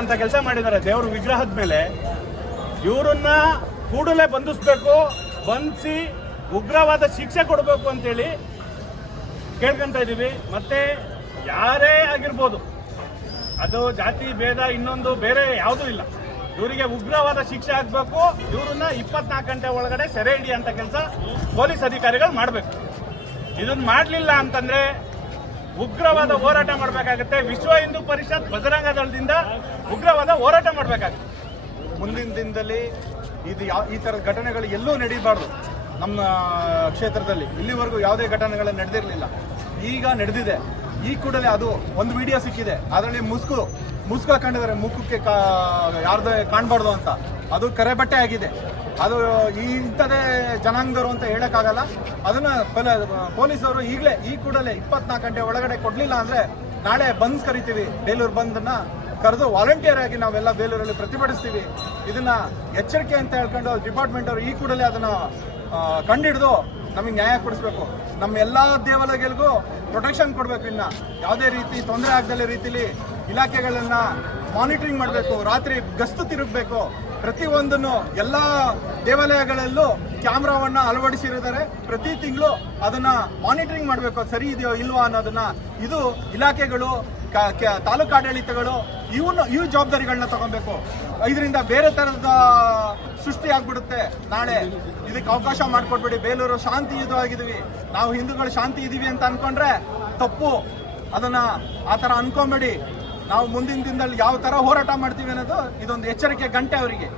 ಅಂತ ಕೆಲಸ ಮಾಡಿದ್ದಾರೆ ದೇವ್ರ ವಿಗ್ರಹದ ಮೇಲೆ. ಇವರನ್ನ ಕೂಡಲೇ ಬಂಧಿಸ್ಬೇಕು, ಬಂಧಿಸಿ ಉಗ್ರವಾದ ಶಿಕ್ಷೆ ಕೊಡಬೇಕು ಅಂತೇಳಿ ಕೇಳ್ಕೊಂತ ಇದ್ದೀವಿ ಮತ್ತೆ ಯಾರೇ ಆಗಿರ್ಬೋದು, ಅದು ಜಾತಿ, ಭೇದ, ಇನ್ನೊಂದು ಬೇರೆ ಯಾವುದೂ ಇಲ್ಲ. ಇವರಿಗೆ ಉಗ್ರವಾದ ಶಿಕ್ಷೆ ಆಗ್ಬೇಕು, ಇವ್ರನ್ನ ಇಪ್ಪತ್ನಾಲ್ಕು ಗಂಟೆ ಒಳಗಡೆ ಸೆರೆ ಹಿಡಿಯಂತ ಕೆಲಸ ಪೊಲೀಸ್ ಅಧಿಕಾರಿಗಳು ಮಾಡಬೇಕು. ಇದನ್ನ ಮಾಡಲಿಲ್ಲ ಅಂತಂದ್ರೆ ಉಗ್ರವಾದ ಹೋರಾಟ ಮಾಡಬೇಕಾಗುತ್ತೆ. ವಿಶ್ವ ಹಿಂದೂ ಪರಿಷತ್ ಬಜರಂಗ ದಳದಿಂದ ಉಗ್ರವಾದ ಹೋರಾಟ ಮಾಡಬೇಕಾಗುತ್ತೆ. ಮುಂದಿನ ದಿನದಲ್ಲಿ ಇದು ಯಾವ ಈ ಥರದ ಘಟನೆಗಳು ಎಲ್ಲೂ ನಡೀಬಾರ್ದು. ನಮ್ಮ ಕ್ಷೇತ್ರದಲ್ಲಿ ಇಲ್ಲಿವರೆಗೂ ಯಾವುದೇ ಘಟನೆಗಳು ನಡೆದಿರಲಿಲ್ಲ. ಈಗ ನಡೆದಿದೆ. ಈ ಕೂಡಲೇ ಅದು ಒಂದು ವಿಡಿಯೋ ಸಿಕ್ಕಿದೆ. ಅದರಲ್ಲಿ ಮುಸ್ಕು ಮುಸ್ಕು ಹಾಕೊಂಡಿದ್ದಾರೆ ಮುಖಕ್ಕೆ ಕಾ ಯಾರ್ದೇ ಕಾಣಬಾರ್ದು ಅಂತ. ಅದು ಕರೆ ಬಟ್ಟೆ ಆಗಿದೆ. ಅದು ಈ ಇಂಥದೇ ಜನಾಂಗದವರು ಅಂತ ಹೇಳಕ್ಕಾಗಲ್ಲ. ಅದನ್ನ ಪೊಲೀಸರು ಈಗಲೇ ಈ ಕೂಡಲೇ ಇಪ್ಪತ್ನಾಲ್ಕು ಗಂಟೆ ಒಳಗಡೆ ಕೊಡಲಿಲ್ಲ ಅಂದ್ರೆ ನಾಳೆ ಬಂದ್ ಕರಿತೀವಿ. ಬೇಲೂರು ಬಂದನ್ನ ಕರೆದು ವಾಲಂಟಿಯರ್ ಆಗಿ ನಾವೆಲ್ಲ ಬೇಲೂರಲ್ಲಿ ಪ್ರತಿಭಟಿಸ್ತೀವಿ. ಇದನ್ನ ಎಚ್ಚರಿಕೆ ಅಂತ ಹೇಳ್ಕೊಂಡು ಡಿಪಾರ್ಟ್ಮೆಂಟ್ ಅವರು ಈ ಕೂಡಲೇ ಅದನ್ನ ಕಂಡಿಡ್ದು ನಮಗೆ ನ್ಯಾಯ ಕೊಡಿಸ್ಬೇಕು. ನಮ್ಮ ಎಲ್ಲ ದೇವಾಲಯಗಳಿಗೂ ಪ್ರೊಟೆಕ್ಷನ್ ಕೊಡಬೇಕು ಇನ್ನ. ಯಾವುದೇ ರೀತಿ ತೊಂದರೆ ಆಗದಲ್ಲೇ ರೀತಿಲಿ ಇಲಾಖೆಗಳನ್ನ ಮಾನಿಟರಿಂಗ್ ಮಾಡಬೇಕು. ರಾತ್ರಿ ಗಸ್ತು ತಿರುಗಬೇಕು. ಪ್ರತಿಯೊಂದನ್ನು ಎಲ್ಲ ದೇವಾಲಯಗಳಲ್ಲೂ ಕ್ಯಾಮ್ರಾವನ್ನು ಅಳವಡಿಸಿರಿದ್ದಾರೆ. ಪ್ರತಿ ತಿಂಗಳು ಅದನ್ನ ಮಾನಿಟರಿಂಗ್ ಮಾಡಬೇಕು. ಸರಿ ಇದೆಯೋ ಇಲ್ವಾ ಅನ್ನೋದನ್ನ ಇದು ಇಲಾಖೆಗಳು ತಾಲೂಕು ಆಡಳಿತಗಳು ಇವನ್ನ ಇವು ಜವಾಬ್ದಾರಿಗಳನ್ನ ತಗೊಬೇಕು. ಇದರಿಂದ ಬೇರೆ ತರದ ಸೃಷ್ಟಿ ಆಗ್ಬಿಡುತ್ತೆ. ನಾಳೆ ಇದಕ್ಕೆ ಅವಕಾಶ ಮಾಡಿಕೊಡ್ಬೇಡಿ ಬೇಲೂರು ಶಾಂತಿಯುತವಾಗಿದ್ದೀವಿ ನಾವು ಹಿಂದೂಗಳು ಶಾಂತಿ ಇದ್ದೀವಿ ಅಂತ ಅನ್ಕೊಂಡ್ರೆ ತಪ್ಪು. ಅದನ್ನ ಆ ಥರ ಅನ್ಕೊಂಬೇಡಿ. ನಾವು ಮುಂದಿನ ದಿನದಲ್ಲಿ ಯಾವ ಥರ ಹೋರಾಟ ಮಾಡ್ತೀವಿ ಅನ್ನೋದು ಇದೊಂದು ಎಚ್ಚರಿಕೆ ಗಂಟೆ ಅವರಿಗೆ.